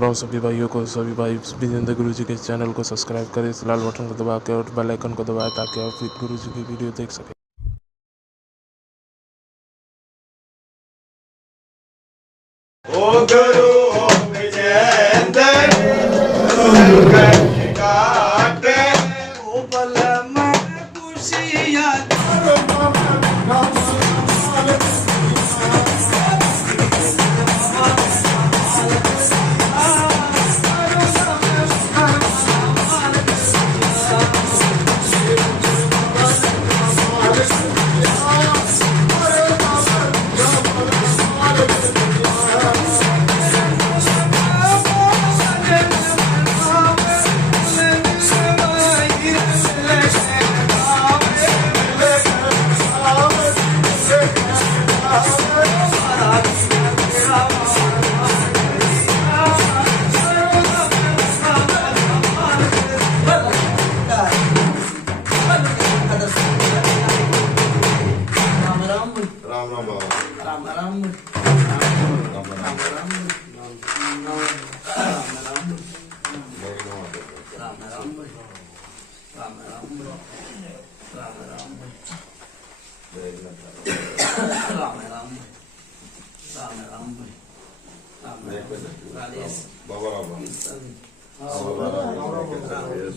राम सभी भाइयों को, सभी भाई विजेंद्र गुरु जी के चैनल को सब्सक्राइब करें, इस लाल बटन को दबा के और बेल आइकन को दबाएं ताकि आप गुरु जी की वीडियो देख सकें। ओ गुरु विजेंद्र काटे ओ बलम खुशियां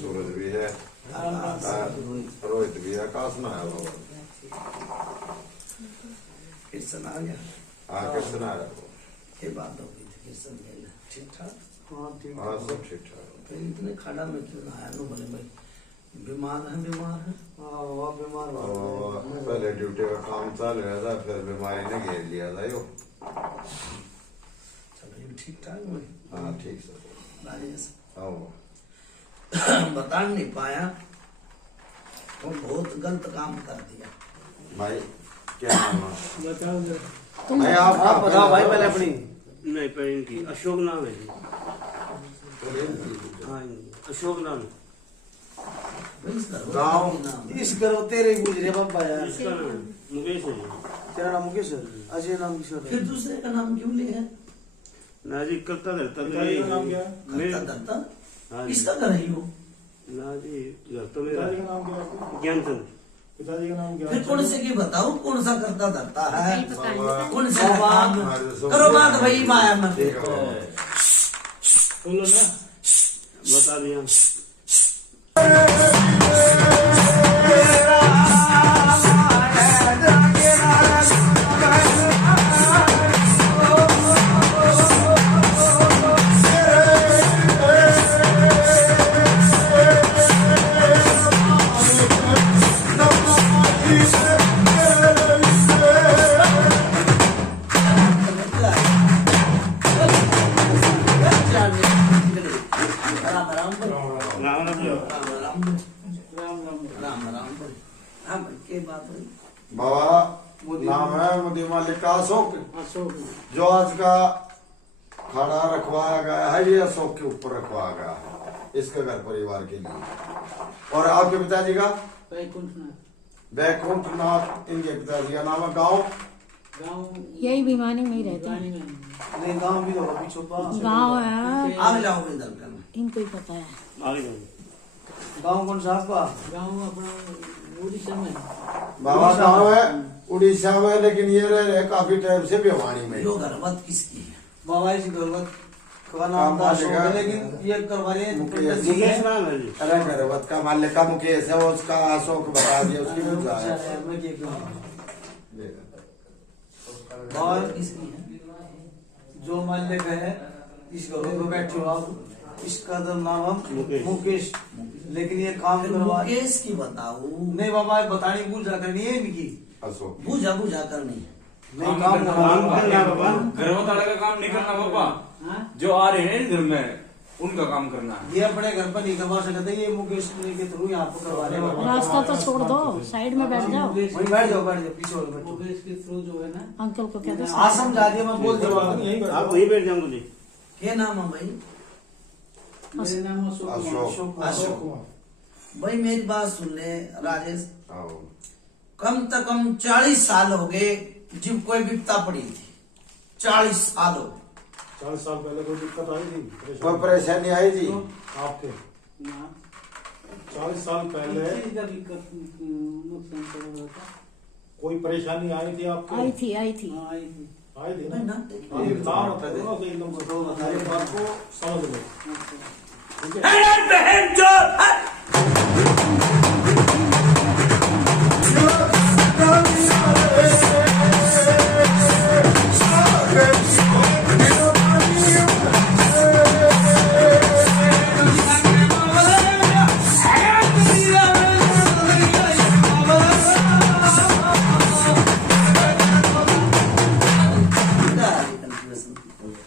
सूरज भी है, रोहित भी है, कासना है बाबा। कृष्ण आ गया। हाँ कृष्ण आ रहा ये बात हो गई थी कृष्ण मेल ठीक ठाक। हाँ सब ठीक ठाक। फिर इतने खड़ा में क्यों ना आया? नो बोले भाई बीमार है बीमार पहले ड्यूटी का काम चालू रहा था, फिर बीमारी ने घेर लिया था यो। चलो ये ठीक ठाक में। हाँ ठीक से राजेश हाँ बता नहीं पाया वो बहुत गलत काम कर दिया भाई। क्या नाम है? तुम भाई आप बताओ भाई पहले अपनी। नहीं पर इनकी अशोक नाम है जी। हाँ अशोक नाम है। गाँव इस करो तेरे ही गुजरे बाबा यार। इसका नाम मुकेश है जी। तेरा नाम मुकेश है, अजय नाम किशोर फिर है। दूसरे का नाम क्यों ले है? ना जी करता धरता तो पिताजी का नाम क्या है? मेरे करता धरता हाँ जी। किसका घर है यो? ना जी घर तो मेरा पिताजी का नाम क्या है? ज्ञानचंद। पिताजी का नाम क्या फिर है? कौन से की बताओ कौन सा करता धरता है? बाबा कौन से काम करो बात भाई माया में ठीक है बाबा। बोलो ना। बता दिया। बाबा नाम है मुदी मालिक का अशोक। जो आज का खाना रखवाया गया है ये अशोक के ऊपर रखवाया गया है इसके घर परिवार के लिए। और आपके पिताजी का बैकुंठ नाथ, इनके पिताजी का नाम है। गाँव यही बीमारी में ही रहते हैं। नहीं गांव भी होगा पीछे गाँव है, आ जाओ इधर करना। इनको ही पता है। आगे जाओ। गांव कौन सा आपका? बाबा गाँव है उड़ीसा में, लेकिन ये रह रहे काफी टाइम से भिवानी में। यो घरवत किसकी है? बाबा जी गलत का नाम था अशोक है, लेकिन ये करवा रहे हैं मुकेश मुकेश नाम है जी। अरे गर्भवत का मालिक का मुकेश है, उसका अशोक बता दिया उसकी भी अच्छा है। है, मैं क्या कहूँ? और और किसकी है? जो मालिक है इस घर में बैठो आप, इसका तो नाम हम मुकेश। मुकेश, लेकिन ये काम फिर करवा मुकेश की बताओ। नहीं बाबा बतानी भूल जा करनी है इनकी। अशोक बुझा बुझा करनी नहीं काम काम करना बाबा। घर वाले का काम नहीं करना पापा। जो आ रहे हैं घर में उनका काम करना है। ये अपने घर पर नहीं करवा सकते, ये मुकेश के थ्रू यहाँ पर करवा रहे हैं। रास्ता तो छोड़ दो, साइड में बैठ जाओ। वहीं बैठ जाओ पीछे वाले बैठो। मुकेश के थ्रू जो है ना। अंकल को कह दो। हाँ समझा दिया, मैं बोल दूंगा। आप वहीं बैठ जाओगे जी। क्या नाम है भाई? मेरे नाम अशोक। अशोक। भाई मेरी बात सुन ले राजेश, आओ। कम से कम 40 साल हो गए जब कोई विपता पड़ी थी। 40 साल हो गए। 40 साल पहले कोई दिक्कत आई थी? कोई परेशानी आई जी? आपके 40 साल पहले कोई परेशानी आई थी आपको? आई थी आई थी ना? नाम बता दो कि एकदम एक बात को समझ लो। ठीक है?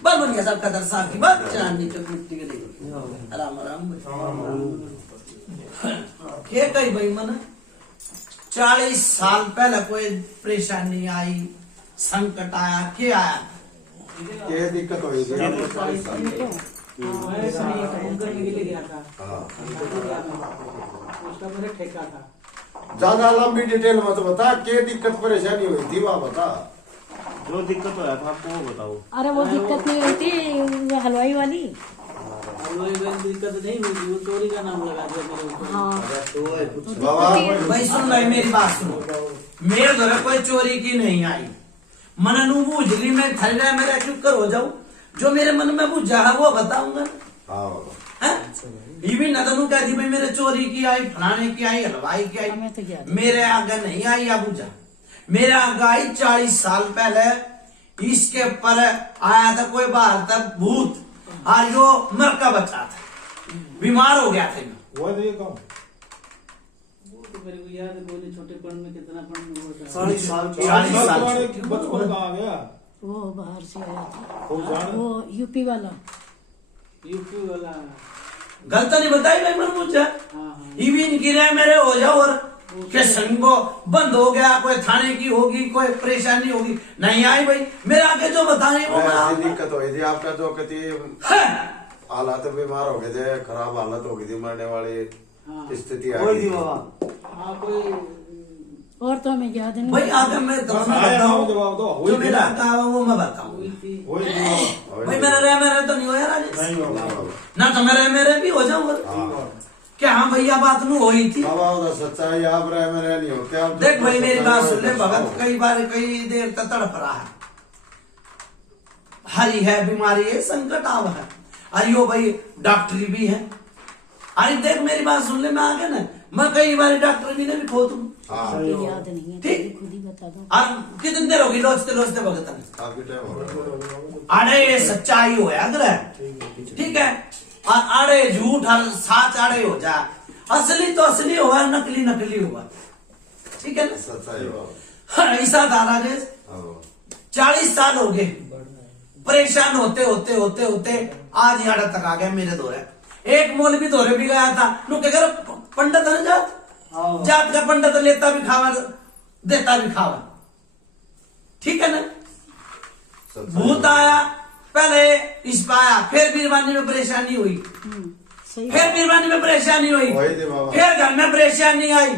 बल बन गया सब कदर साहब की बात चांदी चौक मिट्टी के देखो आराम आराम के कही भाई मन 40 साल पहले कोई परेशानी आई संकट आया क्या आया ये दिक्कत हुई थी आपको 40 साल ये पहले? तो ज्यादा लंबी डिटेल मत बता, क्या दिक्कत परेशानी हुई थी वह बता। जो दिक्कत होया था आपको वो बताओ। अरे वो दिक्कत नहीं हुई थी, वो हलवाई वाली। दिक्कत नहीं हुई थी, वो चोरी का नाम लगा दिया मेरे ऊपर। हाँ बाबा भाई सुन भाई मेरी बात सुनो, मेरे घर कोई चोरी की नहीं आई। मन बूझली में थल रहा मेरा चुप कर हो जाऊं, जो मेरे मन में बुझा है वो बताऊंगा। हाँ ये भी नदनू कहती भाई मेरे चोरी की आई, फलाने की आई, हलवाई की आई। हमें तो याद है। मेरे आगे नहीं आई या बुझा, मेरे आगे आई 40 साल पहले। इसके पर आया था कोई बाहर तक भूत, और जो मर का बच्चा था, बीमार हो गया था। वो है तो ये काम। वो तो मेरे को याद है, बोले छोटेपन में कितना पन में हुआ था। 40 साल बचपन कहाँ गया? वो बाहर से आया था, खूब जान वो यूपी वाला। यूपी वाला। गलत नहीं बताई भाई मन मुझे। हाँ। इविन गिरे मेरे हो जाओ और के संगो बंद हो गया, कोई थाने की होगी, कोई परेशानी होगी, नहीं आई भाई। मेरे आगे जो बताने वो ऐसी दिक्कत हुई थी आपका जो कहती हालात बीमार हो गए थे, खराब हालत हो गई थी, मरने वाली स्थिति आ गई थी। हाँ कोई और तो हमें याद नहीं। भाई आगे मैं तो जवाब दो। जो मेरा आता है वो मैं बताऊँ। हुई थी। वही भाई मेरे तो नहीं होया राजेश, नहीं होगा। ना तो मेरे भी हो जाऊंगा। क्या हाँ भैया बात नू हुई थी। बाबा वो सच्चाई आप रहे मेरे नहीं होते आप। देख भाई मेरी बात सुन ले, भगत कई बार कई देर तक तड़प रहा है, हरी है बीमारी है, संकट आव है, अरे यो भाई डॉक्टरी भी है। अरे देख मेरी बात सुन ले, मैं आगे ना मैं कई बार डॉक्टर भी ने भी खो दूं। हाँ याद नहीं है, ठीक। खुद ही बता दो। और कितनी देर होगी लोचते लोचते भगत ने? काफी टाइम हो गया। अरे ये सच्चाई हो अगर ठीक है, और अरे झूठ और साच अरे हो जा, असली तो असली होगा, नकली नकली होगा। ठीक है ना? सच्चाई बाबा। ऐसा था राजेश, 40 साल हो गए परेशान होते होते होते होते आज यहाँ तक आ गया मेरे दौरे। एक मौलवी दौरे भी गया था, लोग क्या कर पंडित है जात, जात का पंडित लेता भी खावा देता भी खावा। ठीक है ना? भूत आया पहले इस पाया, फिर बीरवानी में परेशानी हुई, सही फिर बीरवानी में परेशानी हुई, वही थी बाबा। फिर घर में परेशानी आई,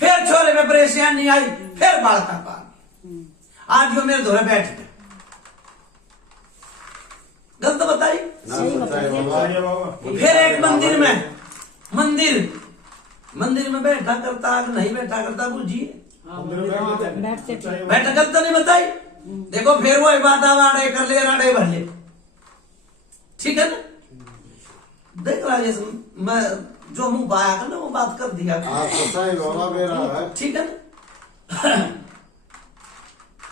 फिर छोरे में परेशानी आई, फिर बाल का पानी। आज जो मेरे दौरे बैठ गए, गलत बताई। ना सच्चाई बाबा। सही है बाबा। फिर एक मंदिर में बैठा करता कि नहीं बैठा करता बूझिए, बैठते थे। बैठा करता नहीं बताई। देखो फिर वो बात आड़े कर ले, राड़े भर ले। ठीक है ना? देख राजेश, मैं जो मुंह बाया कर ना वो बात कर दिया। आप सच्चाई बाबा मेरा है। ठीक है ना?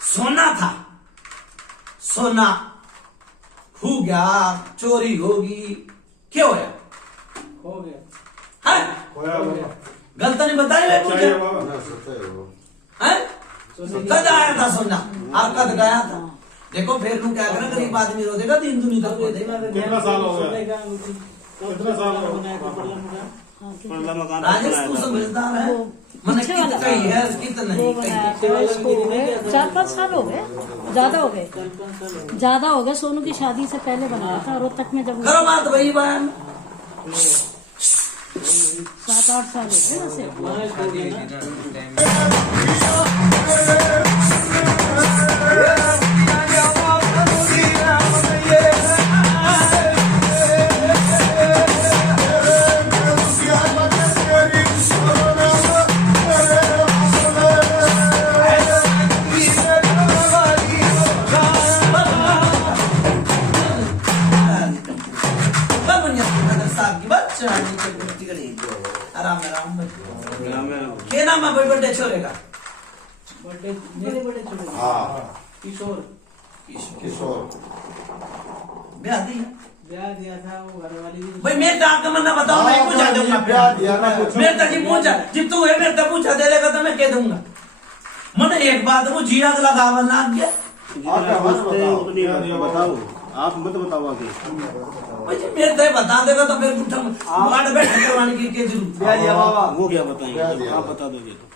सोना था, सोना हो गया, चोरी होगी, क्या होया? हो गया। है? होया बाबा। गलत नहीं बताई भाई सही मुझे। है बाबा। ना सच्चाई बाबा। हैं? कद आया था सोना और कद गया था। देखो फिर तू क्या करें, गरीब आदमी रो देगा, दिन दुनिया तक रो देगा। कितना साल हो गया? कितना साल हो गया? हाँ, क्योंकि पहला मकान राजेश तू समझदार है, मैंने पीछे वाला कही है कितना वो नहीं बनाया कही। था इसको, हो गए 4-5 साल हो गए, ज्यादा हो गए, ज्यादा हो गए। सोनू की शादी से पहले बनाया था, रोहतक में जब करो बात वही बयान। 7-8 साल हो गए वैसे। चांदी के कुर्ती का नहीं आराम आराम ग्रामीण के नाम है भाई बर्थडे छोरे का बर्थडे मेरे बर्थडे छोटे हाँ किशोर किशोर ब्याह दी ब्याह दिया था वो घर वाली भी भाई मेरे तो आपका मन्ना बताओ मैं पूछा दूंगा ब्याह दिया ना कुछ मेरे तो जी पूछा जब तू है मेरे तो पूछा दे देगा तो मैं कह दूंगा मन एक बात वो जीरा लगावन लाग गया बताओ आप मत बताओ आगे भाई जी मेरे तो बता देगा तो फिर मुठा वार्ड बैठ करवाने की जरूर ब्याह दिया बाबा वो क्या ब्याह बताएंगे दिया। आप बता दोगे तो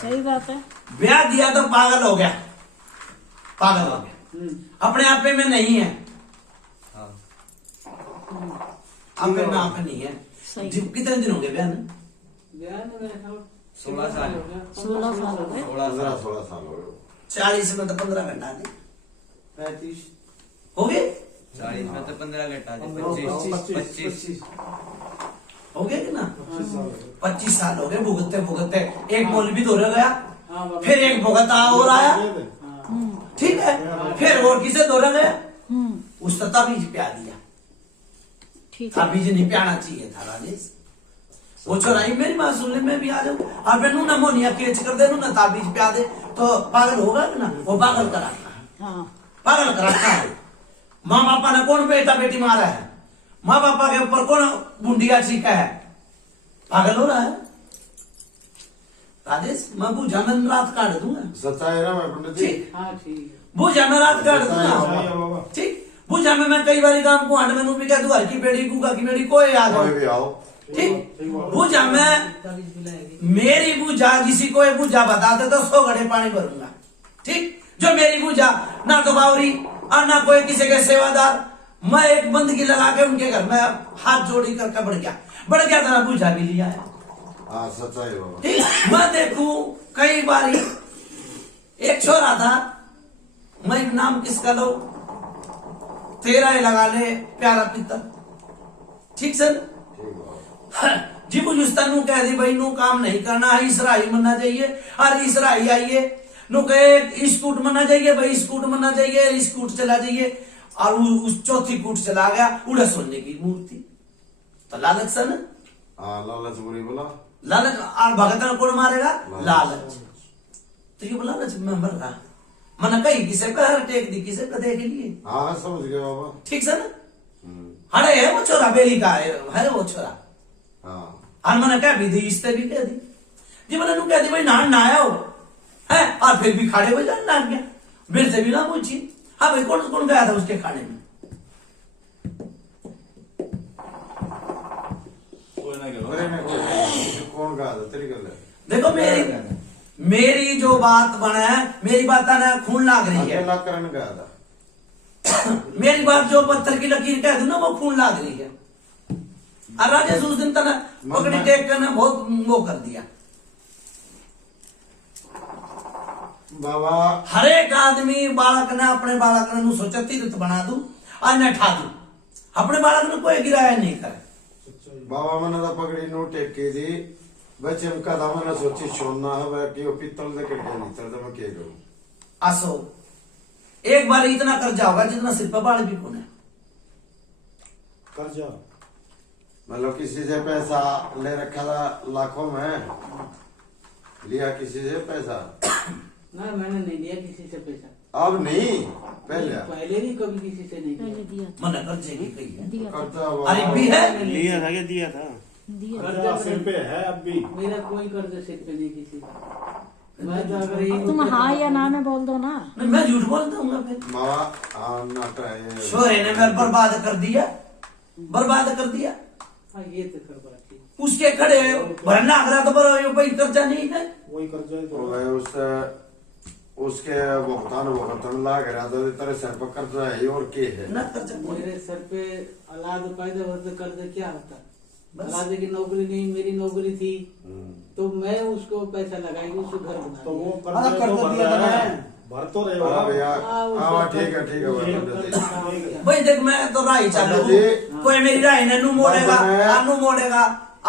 सही बात है। ब्याह दिया तो पागल हो गया पागल हो गया अपने आप में नहीं है अपने में आप नहीं है सही। जी कितने दिन हो गए ब्याह में ब्याह में मेरे ख्याल 16 साल। हो गया 16 साल हो गए। 16 साल हो गए 40 में तो 15 घंटा दे 35 हो गए 40 में तो 15 घंटा 25 हो गए कि ना 25 साल हो गए भुगतते भुगतते एक मौलवी तो रह गया हाँ बाबा फिर एक भुगता और आया ठीक है फिर और किसे दो रह गया उस ताबीज प्या दिया ठीक है। ताबीज नहीं प्याना चाहिए था राजेश वो छोराई मेरी बात सुन ले मैं भी आ जाऊं और मैं ना मोनिया केच कर दे ना ताबीज प्या दे तो पागल होगा कि ना वो पागल कराता है हाँ पागल कराता है माँ बापा ने कौन बेटा बेटी मारा है माँ बापा के ऊपर कौन बुंडिया चीका है पागल हो रहा है राजेश मैं बूझा मैं रात काट दूंगा सच्चाई ना मैं पंडित जी ठीक हाँ ठीक है बूझा मैं रात काट दूंगा ठीक बूझा में मैं कई बार काम को हाट में भी कह दूं की पेड़ी कुका की पेड़ी कोई आ कोई जाओ भी आओ ठीक बूझा मैं ताबीज पिलाएगी मेरी बूझा किसी को बूझा बता दे तो 100 घड़े पानी भरूंगा ठीक जो मेरी बूझा ना तो बावरी और ना कोई किसी के सेवादार मैं एक बंदगी लगा के उनके घर में हाथ जोड़ी करके बढ़ गया था बूझा भी लिया है हाँ सच्चाई बाबा ठीक मैं देखूं कई बारी एक छोरा था मैं नाम किसका लो तेरा ही लगा ले प्यारा पिता ठीक सर ठीक बाबा जी बुजुस्तान नु कह दी भाई नु काम नहीं करना है इसराई मनना चाहिए और इसराई आइए नु कहे स्कूट मनना चाहिए भाई स्कूट मनना चाहिए स्कूट चला जाइए और उस चौथी कूट चला गया उड़ा सोने की मूर्ति तो लालच सन हाँ लालच बुरी बोला लालच और भगत कौन मारेगा लालच तो ये लालच में मर रहा मन कहीं किसे पे हर टेक दी किसे पे देख लिए हाँ समझ गए बाबा ठीक सर हरे है वो छोरा बेली का है वो छोरा हाँ और मैंने कह भी दी इससे भी कह दी जी मैंने कह दी भाई नहान नहाया हो है और फिर भी खाड़े में जान लग गया मेरे से भी ना पूछी हाँ भाई कौन कौन गया था उसके खाने में कोई ना करो अरे नहीं कौन कहा था तेरी गल है देखो मेरी जो बात बना है मेरी बात ना खून लाग रही है अकेला करण गया था मेरी बात जो पत्थर की लकीर कह दू ना वो खून लाग रही है और राजेश उस दिन तक पकड़ी टेक करना बहुत वो कर दिया बाबा हर एक आदमी बालक ने अपने बालक ने सोचा तीर्थ बना दू और न ठा दू अपने बालक ने कोई गिराया नहीं करे बाबा मैंने तो पकड़ी नो टेक की थी बच्चे में कदा मैंने सोची छोड़ना है वह कि वो पित्तल दे कट गया नहीं तो मैं क्या करूं आसो एक बार इतना कर्जा होगा जितना सिर पर बाढ़ भी कौन है कर्जा मतलब किसी से पैसा ले रखा था लाखों में लिया किसी से पैसा ना मैंने नहीं लिया किसी से पैसा अब नहीं पहले पहले भी कभी किसी से नहीं पहले लिया दिया मन कर्जे की कही है दिया करता अरे भी है लिया था क्या दिया था दिया कर्जा सिर पे है अब भी मेरा कोई कर्ज सिर पे नहीं किसी का मैं तो अगर ये अब तुम हाँ या ना में बोल दो ना। नहीं, मैं झूठ बोल दूंगा फिर बाबा नाटा है शोरे ने मेरे बर्बाद कर दिया बर्बाद कर दिया हाँ ये तो कर बात थी उसके खड़े भरना अगला तो बड़ा भाई कर्जा नहीं है वही कर्जा ही तो तो भाई उसके भुगतान लाग रहा था तेरे सर पर कर्जा है और के है ना कर्जा कोई मेरे सर पे औलाद पैदा होते कर्ज क्या होता औलाद की नौकरी नहीं मेरी नौकरी थी तो मैं उसको पैसा लगाएंगे उसको घर बना तो वो दिया। कर्जा तो भर रहा है भर तो रहे हो हाँ भैया हाँ, उसको हाँ ठीक है भाई देख मैं तो राही चालू जी। कोई मेरी राही ने नू मोड़ेगा बाबा ने- नू मोड़ेगा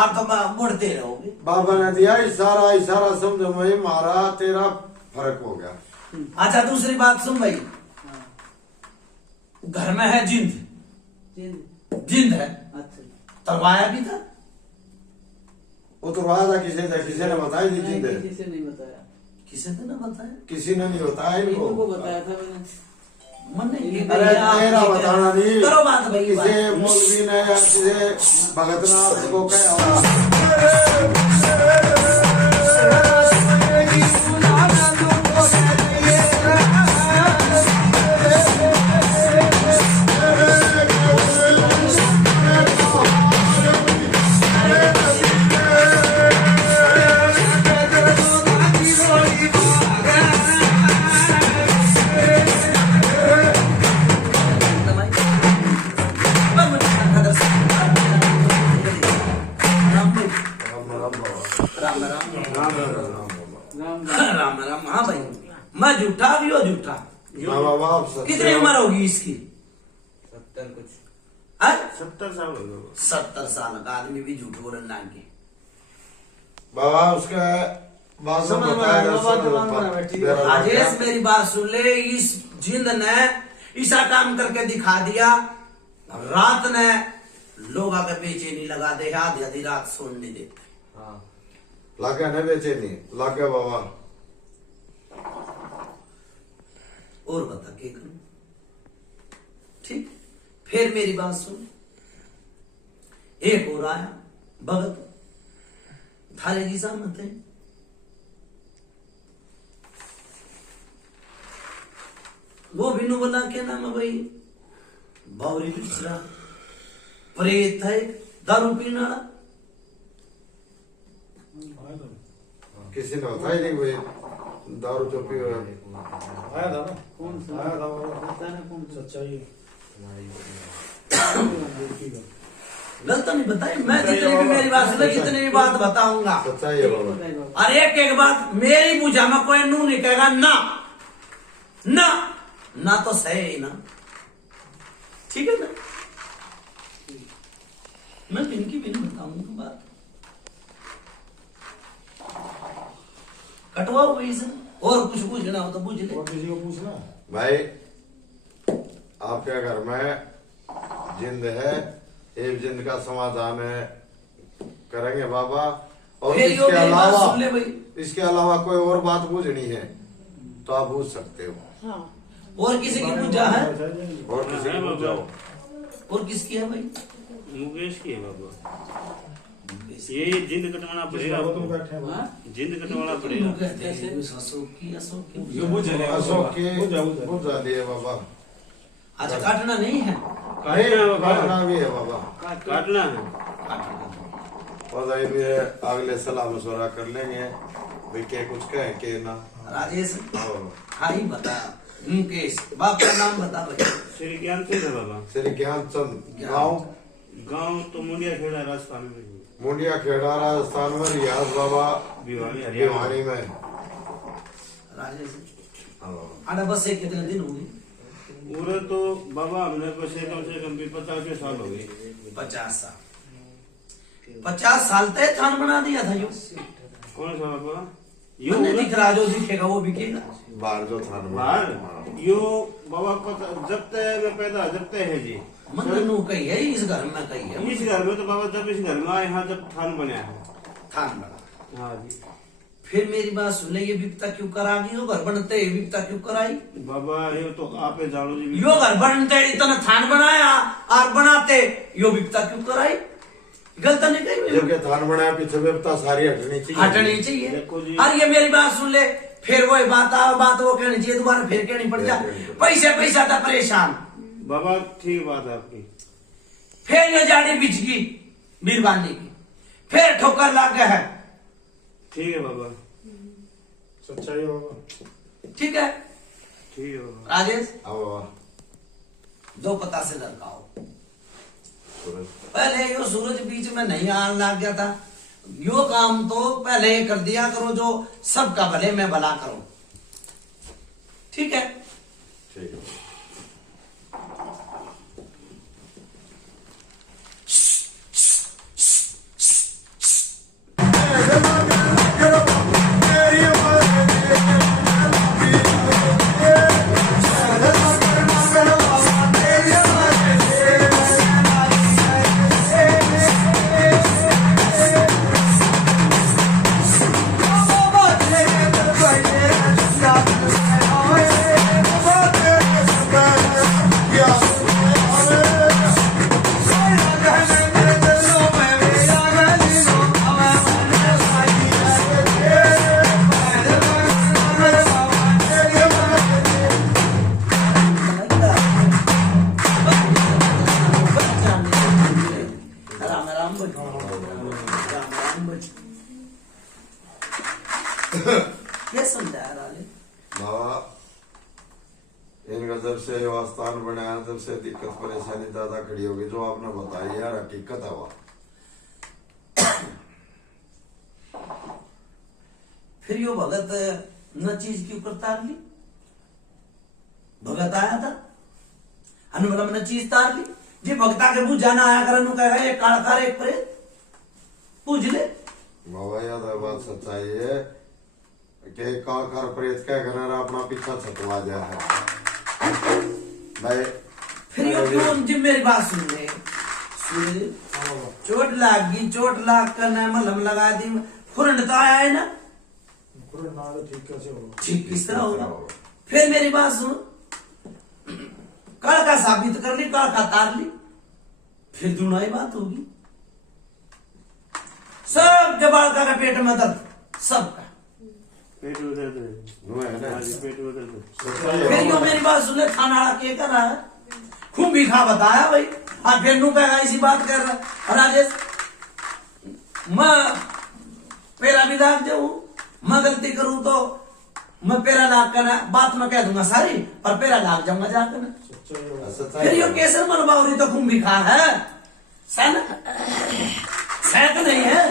आप तो मैं मोड़ते रहोगे बाबा ने दिया इशारा इशारा समझ में मारा तेरा फर्क हो गया अच्छा दूसरी बात सुन भाई घर में है जिंद जिंद जिंद है अच्छा तरवाया भी था। उतरवाया था किसी ने बताई थी नहीं, जिंदे किसी से नहीं बताया, किसी ने ना बताया, किसी ने नहीं बताया इनको इनको। बताया था मैंने। मन नहीं अरे तेरा बताना नहीं, करो बात भाई, किसी मौलवी ने या किसी भगत ने को कहा राम राम। हाँ भाई, मैं झूठा भी हो झूठा। कितनी उम्र होगी इसकी? 70 कुछ, हाँ? 70 साल हो गए। 70 साल का आदमी भी झूठ बोलने लगे। बाबा उसका बात बताया। राजेश मेरी बात सुन ले, इस जिंद ने ऐसा काम करके दिखा दिया, रात ने लोग आके बेचैनी लगा दे, आधी आधी रात सोने नहीं देते। लाके न बेचैनी लाके बाबा। और बता क्या करूं? ठीक, फिर मेरी बात सुन। एक और आया भगत, थारे की सहमत है, वो बिनु बोला क्या नाम है भाई, बावरी बिचरा प्रेत है, दारू पीने वाला। किसी ने बताई नहीं भाई दारू जो पी आया था ना, कौन सा आया था पता नहीं कौन सा। सच्चाई गलत नहीं बताई, मैं जितनी भी मेरी बात सुने जितनी भी बात बताऊंगा। सच्चाई है बाबा। और एक बात मेरी बुझा में कोई नू नहीं कहेगा ना ना ना, तो सही ही ना, ठीक है ना? मैं इनकी भी नहीं बताऊंगा बात, कटवाओ वही से। और कुछ पूछना हो तो पूछ ले। और किसी को पूछना भाई आपके घर में जिंद है, एक जिंद का समाधान है करेंगे बाबा। और फिर यो मेरी बात सुन ले भाई, इसके अलावा कोई और बात पूछनी है तो आप पूछ सकते हो। हाँ, और किसी की पूजा है? और किसी को पूछ जाओ। और किसकी है भाई? मुकेश की है बाबा। ये जिंद कटवाना पड़ेगा, तुम बैठे हैं हाँ? जिंद कटवाना पड़ेगा। लोग कहते हैं अशोक की यो बुझ जाएगा अशोक की बुझ जाओ। बुझा दिए बाबा। अच्छा, काटना नहीं है? काटना है बाबा, काटना भी है बाबा। काटना है। और भी अगले सलाह मशवरा कर लेंगे भाई क्या कुछ कहे के ना। राजेश हाँ। हाँ ही बता, मुकेश बाप का नाम बता भाई। श्री ज्ञान सिंह है बाबा। श्री ज्ञानचंद गाँव गांव तो मुंडिया खेड़ा राजस्थान में, मुंडिया खेड़ा राजस्थान में, रियाज बाबा भिवानी हरियाणा। भिवानी में। राजेश हाँ। अरे बस एक कितने दिन हो गए? पूरे तो बाबा हमने बसे कम से कम भी 50 साल हो गए। 50 साल। 50 साल तक थान बना दिया था यो। कौन सा बाबा? यो नहीं दिख रहा, जो दिखेगा वो बिकेगा। बाहर जो था ना बाहर यो बाबा पता जब तक मैं पैदा जब तक है जी मंदिर नु कही है, इस घर में कही है। इस घर में तो बाबा जब इस घर में आए यहाँ जब थान बना है। थान बना। हाँ जी फिर मेरी बात सुने, ये विपता क्यों करा दी? यो घर बनते ये विपता क्यों कराई? बाबा ये तो आप ही जानो जी। यो घर बनते इतना थान बनाया और बनाते यो विपता क्यों कराई? गलत नहीं कही? जबकि थान बनाया पीछे व्यवस्था सारी हटनी चाहिए। हटनी चाहिए। देखो जी। और ये मेरी बात सुन ले, फिर वही बात बात वो कहनी चाहिए, दोबारा फिर कहनी पड़ जा। पैसे पैसा था परेशान, बाबा ठीक बात है आपकी। फिर ये जाड़ी बिछ गई बीरबानी की, फिर ठोकर लग गया है। ठीक है बाबा, सच्चाई है बाबा। ठीक है ठीक है बाबा। राजेश, हाँ बाबा। दो पता से लड़काओ। सूरज। पहले यो सूरज बीच में नहीं आने लग गया था, यो काम तो पहले ही कर दिया करो, जो सबका भले में भला करो। ठीक है? ठीक है। से ये स्थान बनाया तब से दिक्कत परेशानी ज्यादा खड़ी होगी, जो आपने बताई यार हकीकत है वो। फिर यो भगत न चीज के ऊपर तार ली, भगत आया था अनुबलम ने चीज तार ली जी, भगता के मुंह जाना आया कर कहेगा एक कालकार एक प्रेत पूछ ले। बाबा याद है बात सच्चाई है कि कालकार प्रेत क्या करना अपना पीछा छटवा दिया है भाई। फिर यो क्यों जी मेरी बात सुन ले, चोट लाग गई, चोट लाग कर न मलहम लगा दी, खुरंड तो आया है ना, ठीक किस तरह होगा। फिर मेरी बात सुन, कल का साबित कर ली, कल का तार ली, फिर दुनाई बात होगी। सबके बालका का पेट में दर्द, सबका पेट में दर्द है। हाँ जी, पेट में दर्द है। फिर यो मेरी बात सुन ले, खाना के कर रहा है, खूब भी खा बताया भाई। हाँ फिर नू कहेगा इसी बात कर रहा राजेश, मैं पेरा भी दाग जाऊं, मैं गलती करूं तो मैं पेरा लाग कर बात में कह दूंगा सारी, पर पेरा लाग जाऊंगा जाकर ना। फिर यो केसर मन बावरी तो खूब भी खा है, तो नहीं है।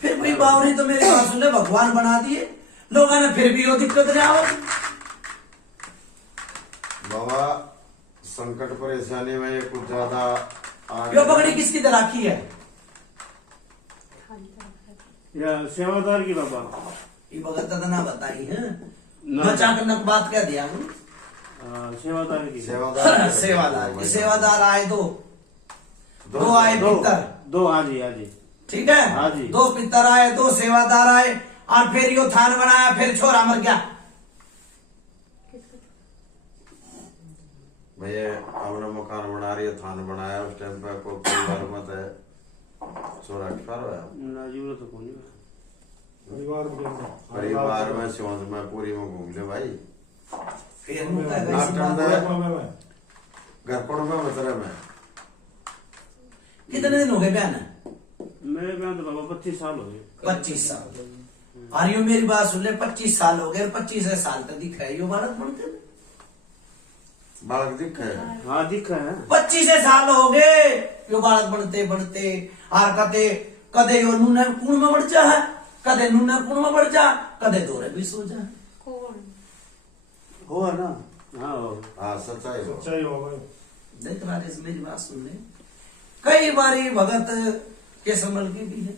फिर कोई बावरी तो मेरी बात सुन ले भगवान बना दिए लोगों ने, फिर भी यो दिक्कत नहीं आओ। बाबा संकट परेशानी में ये कुछ ज्यादा यो पगड़ी किसकी तरह की है? या सेवादार की बाबा, ये भगत तो ना बताई है, ना। मैं चाकर बात कह दिया हूँ। सेवादार की। सेवादार सेवादार आए दो आए पितर, दो। हाँ जी, हाँ जी, ठीक है। हाँ जी। 2 पितर आए, 2 सेवादार आए, और फिर यो थान बनाया, फिर छोरा मर गया। भैया आपने मकान बना रही है, थान बनाया, उस टाइम पे कोई परिवार मत है छोरा कर रहा है ना जीवन तो कौन परिवार में सिवंज में पूरी में घूम ले भाई। फिर घर में मतलब में कितने दिन हो गए बहन? मेरे बहन तो बाबा 25 साल हो गए। 25 साल। और यो मेरी बात सुन ले, 25 साल हो गए, 25 साल तक दिखा है यो बालक बनकर, बालक दिख है। हाँ दिखा है। 25 साल हो गए यो बालक बनते बनते, और कदे यो नूने कुण में बढ़ जा है, कदे नूने कुण में बढ़ जा, कदे दोरे भी सो जा। हो ना। हाँ हाँ सच्चाई देख राजेश मेरी बात सुन ले, कई बारी भगत के समल की भी है,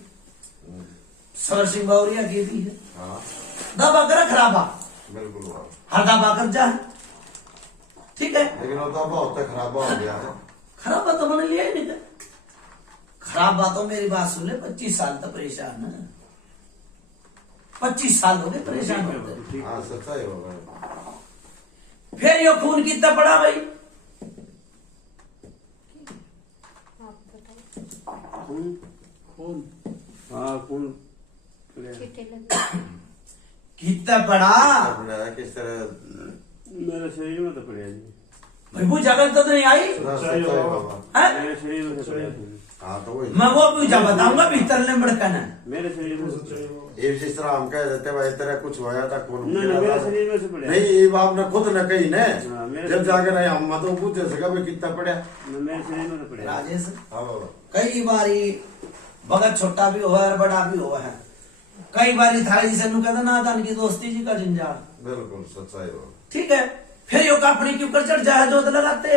सर सिंह बावरिया की भी है। हाँ दबा कर खराबा, बिल्कुल हर दबा कर जा, ठीक है। लेकिन होता बहुत खराब हो गया है। खराबा तो मैंने लिया ही नहीं था, खराब बातों मेरी बात सुन ले, 25 साल तक परेशान है, 25 साल हो गए परेशान होते। हाँ सच्चाई होगा। फिर यो खून कितना पड़ा भाई? खून। हाँ खून कितना पड़ा? किस तरह मेरे शरीर में तो पड़े जी भाई वो जगत तो नहीं आई सच्चाई बाबा। है? मेरे शरीर में तो पड़े। हाँ तो वही मैं वो पूछा बताऊंगा भीतर ने बड़कना। मेरे शरीर में से ये जिस तरह हम कह देते भाई तेरा कुछ होया था कौन मेरे शरीर में से पड़े। नहीं ये बाप ने खुद न कही ने, हाँ, मेरे जब जाके नहीं हम तो पूछे सका भाई कितना पड़ा। मेरे शरीर में तो पड़े। राजेश हाँ बाबा कई बारी भगत छोटा भी हुआ है बड़ा भी हुआ है, कई बारी थाली से नु कहता नादान की दोस्ती जी का जंजाल, बिल्कुल सच्चाई हो। ठीक है। फिर यो कापड़ी के ऊपर चढ़ जाए जो लगाते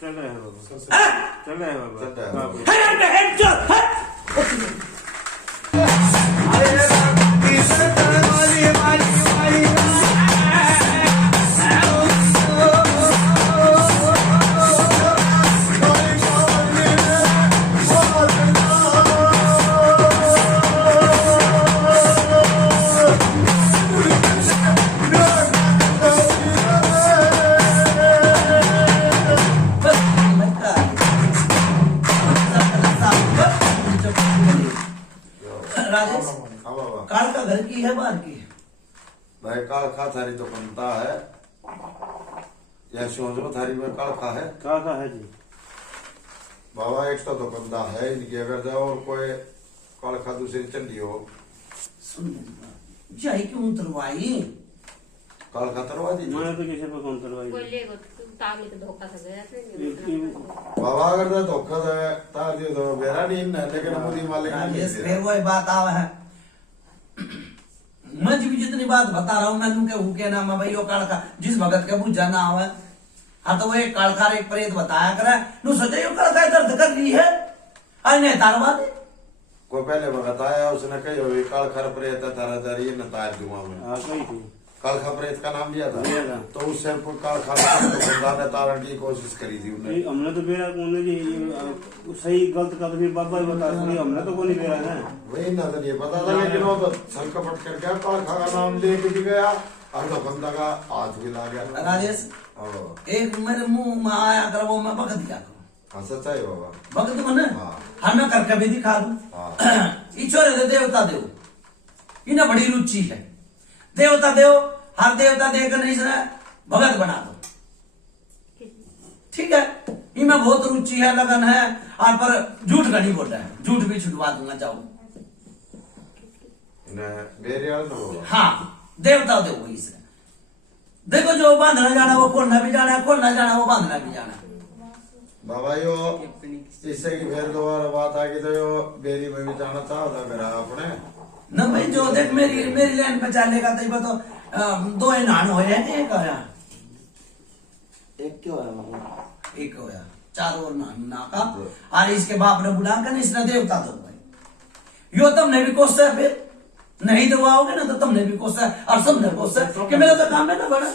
चल रहे हैं बाबा, हैं? चल रहे हैं बाबा। चल रहे हैं। बाबा। हेड चल, हेड। राजेश हाँ बाबा काल का घर की है बाहर की है? भाई काल खा थारी तो बनता है या सोचो थारी में काल खा है का है जी बाबा। एक तो बंदा है इनकी, अगर जाओ और कोई काल खा दूसरी चंडी हो सुन मेरी बात, जाई क्यों उतरवाई? काल खतरवा दी मैं तो किसी पर कौन करवाई कोई लेगो ताली तो धोखा से गया थे बाबा अगर तो धोखा है तार दियो तो बेरा नहीं है लेकिन मोदी मालिक ये फिर वही बात आवा है। मैं जी भी जितनी बात बता रहा हूँ मैं के नाम है भाई वो कालका जिस भगत के बुझ जाना आवा। हाँ तो वो एक कालकार एक प्रेत बताया करे नु सोचे यो कालका दर्द कर ली है अने तारवा दे कोई पहले बताया उसने कही हो काल खर प्रेत तारा दरी न तार दुआ में हाँ कही थी काल खर प्रेत का नाम लिया था तो उससे काल खर ने तारण की कोशिश करी थी उन्होंने। हमने तो बेरा कौन जी सही गलत का तो फिर बाबा ही बता सके हमने तो कौन बेरा है वही नजर ये पता था लेकिन वो तो छल कपट कर गया काल खा का नाम लेके भी गया और तो बंदा का हाथ भी ला गया। राजेश एक मेरे मुंह में आया कर वो मैं बक दिया करूं। हाँ सच्चाई बाबा बक तो मने हाँ मैं करके भी दिखा दूं। ईश्वर है देवता देव इन्हें बड़ी रुचि है देवता देव हर देवता देकर नहीं सुना भगत बना दो ठीक है इनमें बहुत रुचि है लगन है और पर झूठ का नहीं बोल रहा है झूठ भी छुटवा दूंगा जाओ मेरे वाले तो हाँ देवता देव वही से देखो जो बांधना जाना वो खोलना भी जाना है खोलना जाना वो बांधना भी जाना है। बाबा यो इससे की फिर दोबारा बात आ गई तो यो बेरी में भी जाना चाहता मेरा अपने न भाई जो देख मेरी लाइन पे चलेगा तो दो नान हो एक आया एक क्यों है बाबा एक होया चार और ना का और इसके बाप ने बुला कर इसने देवता दो भाई यो तुमने भी कोसा है फिर नहीं दबाओगे ना तो तुमने भी कोसा है और सबने कोसा है कि मेरा तो काम है ना बड़ा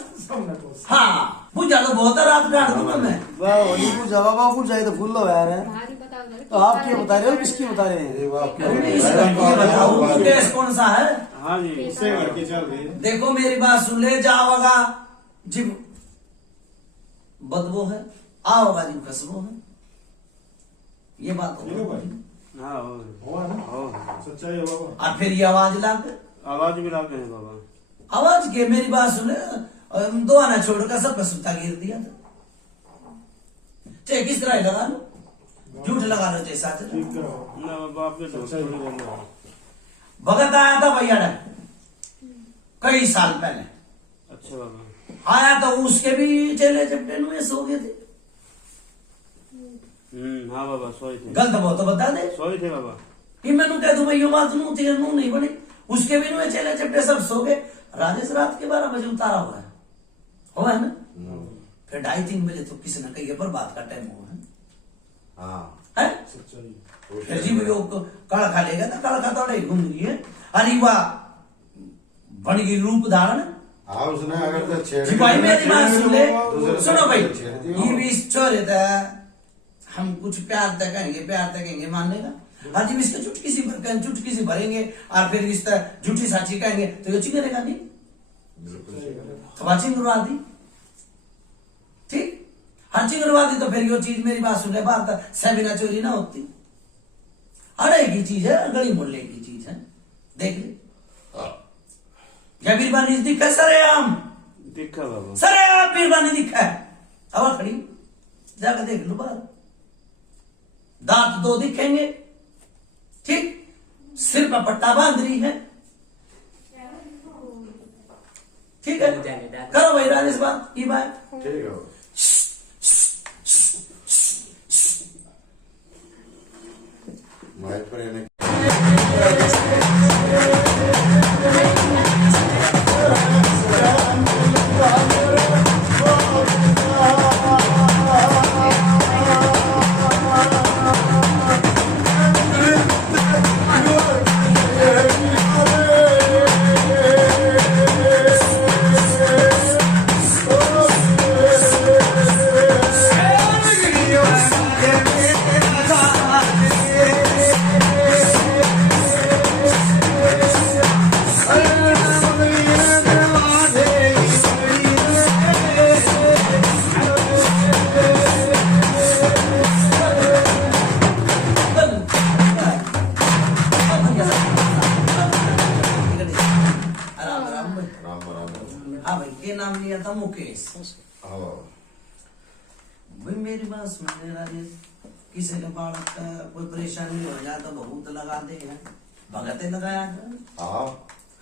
हाँ पूजा तो बहुत है रात काट दूंगा मैं पूजा बाबा पूजा तो फुल हो यार है तो आप क्यों बता रहे हो किसकी बता रहे हैं बताओ केस कौन सा है। हाँ जी इससे लड़के चल रही है देखो मेरी बात सुन ले जाओगा जिब बदबो है आओगा जिब खसबो है ये बात हो हाँ हुआ ना सच्चाई है बाबा। और फिर ये आवाज लाकर आवाज भी लाते हैं बाबा आवाज के मेरी बात सुने दो आना छोड़कर सब कसुता गिर दिया था चाहे किस तरह लगा लो झूठ लगा लो चाहे साथ ना बाप के भगत आया था भैया ने कई साल पहले अच्छा बाबा आया तो उसके भी चेले चपटे में सो गए थे। हाँ बाबा सोए थे गलत बहुत तो बता दे सोए थे बाबा कि मैंने कह दू भाई ये बात नू तेरे नू नहीं बनी उसके भी नुए चेले चपटे सब सो गए। राजेश रात के 12 बजे उतारा हुआ है ना फिर 2:30-3 बजे तो किसी ने कही पर बात का टाइम हुआ है है फिर जी वो काला खा लेगा तो काला खा थोड़े घूम रही है अरे वाह बन गई रूप धारण उसने अगर तो छेड़ जी भाई मेरी बात सुन ले दूसरे सुनो भाई छेड़ दिया। ये भी छोरे था हम कुछ प्यार तक कहेंगे मानने का हाँ जी इसके चुटकी सी भरेंगे और फिर इस तरह झूठी साची कहेंगे तो ये चिंगने का नहीं तो चिंगरवा दी ठीक हर चिंगरवा दी तो फिर ये चीज मेरी बात सुन ले बात सबिना चोरी ना होती अरे की चीज है गली मोहल्ले की चीज है देख ले क्या बीरबानी दिखा है सरेआम दिखा बाबा सरेआम बीरबानी दिखा है अब खड़ी जाकर देख लो बाहर दांत 2 दिखेंगे ठीक सिर पर पट्टा बांध रही है ठीक है करो भाई राजेश बात की बात ठीक है माइक पर यानी हाँ भाई के नाम लिया था मुकेश भाई मेरी बात सुनने राजेश किसी के बालक का कोई परेशानी हो जाए तो बहुत लगा दे भगते लगाया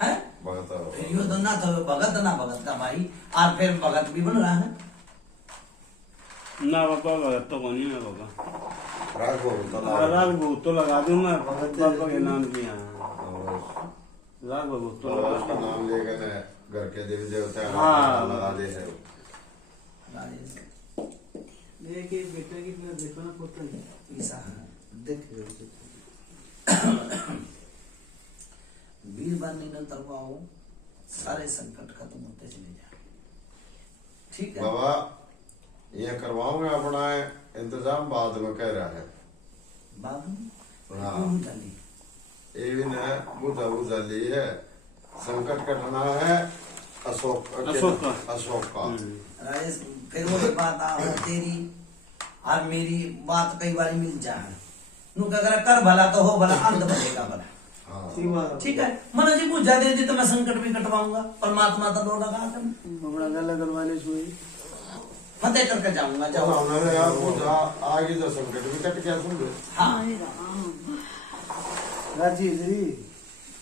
है फिर यो तो ना तो भगत ना भगत का भाई, और फिर भगत भी बन रहा है ना बाबा, भगत तो कौन ही है बाबा। राग भोग तो लगा दूं मैं, भगत बाबा के नाम की यहाँ राग भोग तो लगा उसका नाम लेकर घर के देवी देवता हाँ लगा दे है। देखिए बेटा की देखो ना पुत्र ऐसा देख वीर बनने नंतर आओ, सारे संकट खत्म होते चले जाए। ठीक है बाबा ये करवाऊंगा अपना इंतजाम बाद में कह रहा है। बाद में हाँ डाली ये भी न बुझा बुझा ली है, संकट कटना है अशोक का। राजेश फिर वो बात आ तेरी और मेरी बात कई बार मिल जाए, नु अगर कर भला तो हो भला, अंत बनेगा भला। ठीक है मन जी बुझा दे दी तो मैं संकट भी कटवाऊंगा, परमात्मा तो दो लगा अपना गला करवाने से फतेह करके जाऊंगा। जाओ आगे तो संकट भी कट गया सुन। हाँ राजी जी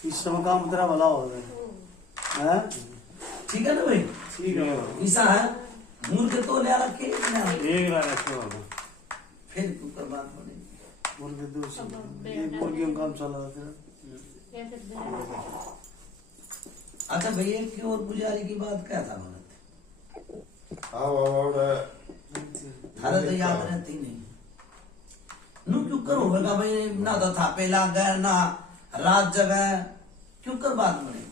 इस समय काम तेरा भला हो गया। ठीक है ना भाई, ठीक है ऐसा है मूर्ख तो ले रखे एक रखे बाबा। फिर ऊपर बात बनेगी। मुर्गे दो मुर्गियों काम चला था। अच्छा भैया की और पुजारी की बात क्या था भगत? थारा तो याद रहती नहीं, नू क्यों करो बेटा भाई, ना तो थापे लाग गए ना रात जगह, क्यों कर बात बनेगी?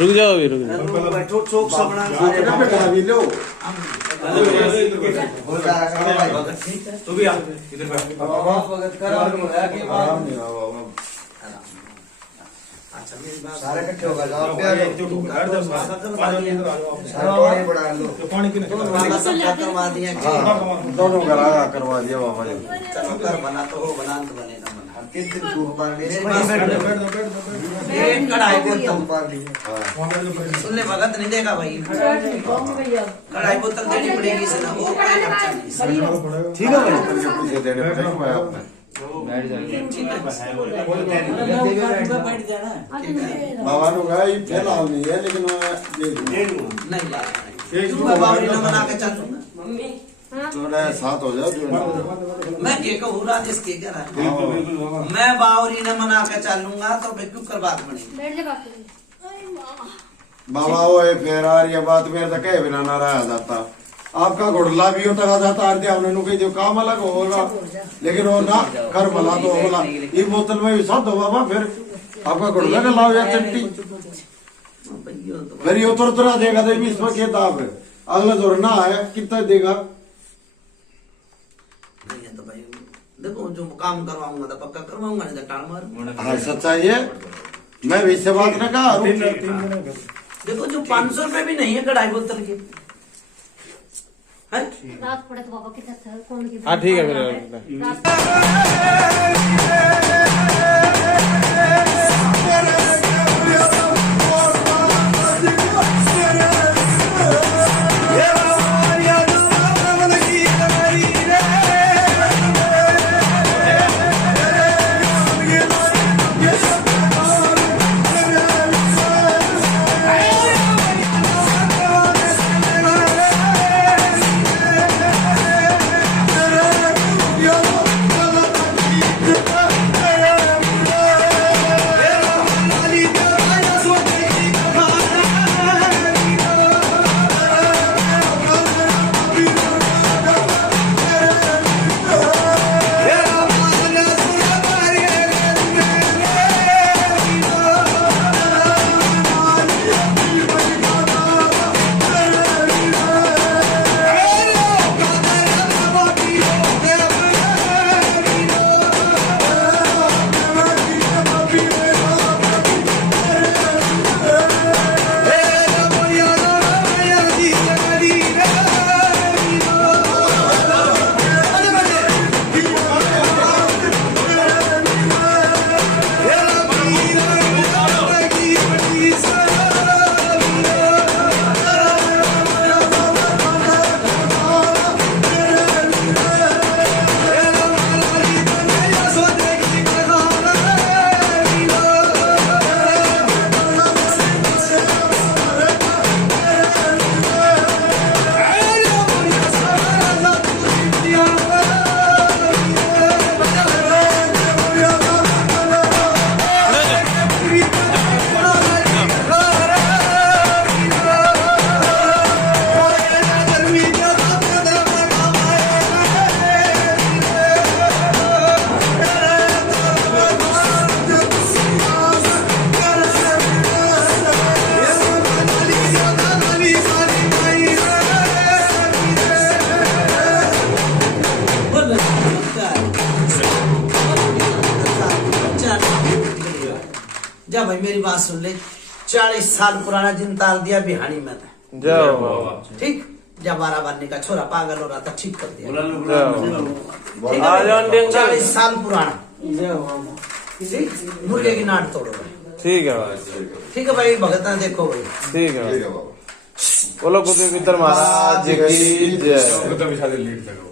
रुक जाओ अभी, रुक जाओ। बैठो चौक सा बना लो तो भी आप इधर बैठ। भगत करा के बाद अच्छा मेरी बात सारे इकट्ठे होगा पानी की करवा दिया दोनों करवा दिया बाबा ने। चलो कर बना तो हो, बना तो बनेगा बना। किस दिन खूब मार ली कढ़ाई बोतल सुन ले भगत नहीं देगा भाई, कढ़ाई बोतल देनी पड़ेगी इसे ना, वो कोई खर्चा नहीं। ठीक है भाई। पैसे देने पड़ेंगे आपने। बैठ जाना बाबा ने कहा ये फिलहाल नहीं है लेकिन मैं दे दूंगा। नहीं यार मैं बावरी ने बना के चलूंगा, थोड़ा साथ हो जाओ जो मैं के कहूँ राजेश के कह रहा है, मैं बावरी ने मना के चलूंगा तो मैं क्यों कर बात बनेगी? बाबा वो फिर आ रही है बात मेरे तक कहे बिना ना रहा जाता। आपका घोड़ला भी होता जाता आरती हमने नु कही जो काम अलग होगा लेकिन वो ना कर भला तो बोला ये बोतल में भी साथ हो बाबा, फिर आपका घोड़ला का लाओ या चट्टी फिर ये उतर देगा तो इसमें क्या दाब है, अगला जोर ना आया कितना देगा। नहीं है तो भाई देखो जो काम करवाऊंगा तो पक्का करवाऊंगा, नहीं तो टाल मार। हाँ सच्चाई है, मैं भी इससे बात न कहा। देखो जो 500 रुपए भी नहीं है कढ़ाई बोतल के, रात पड़े तो बाबा कितना कौन की हाँ ठीक है मेरे भाई मेरी बात सुन ले, 40 साल पुराना जिंताल दिया बिहानी में था, जय हो बाबा। ठीक। जब 12 बनने का छोरा पागल हो रहा था, ठीक कर दिया। ठीक आ जाओ है, टेंशन। 40 साल पुराना, ठीक। मुर्गे की नाट तोड़ो भाई, ठीक है भाई, ठीक है भाई। भगत देखो भाई, ठीक है ठीक है बाबा। बोलो कुछ भीतर महाराज की जय। तो भी शादी लेट लगाओ।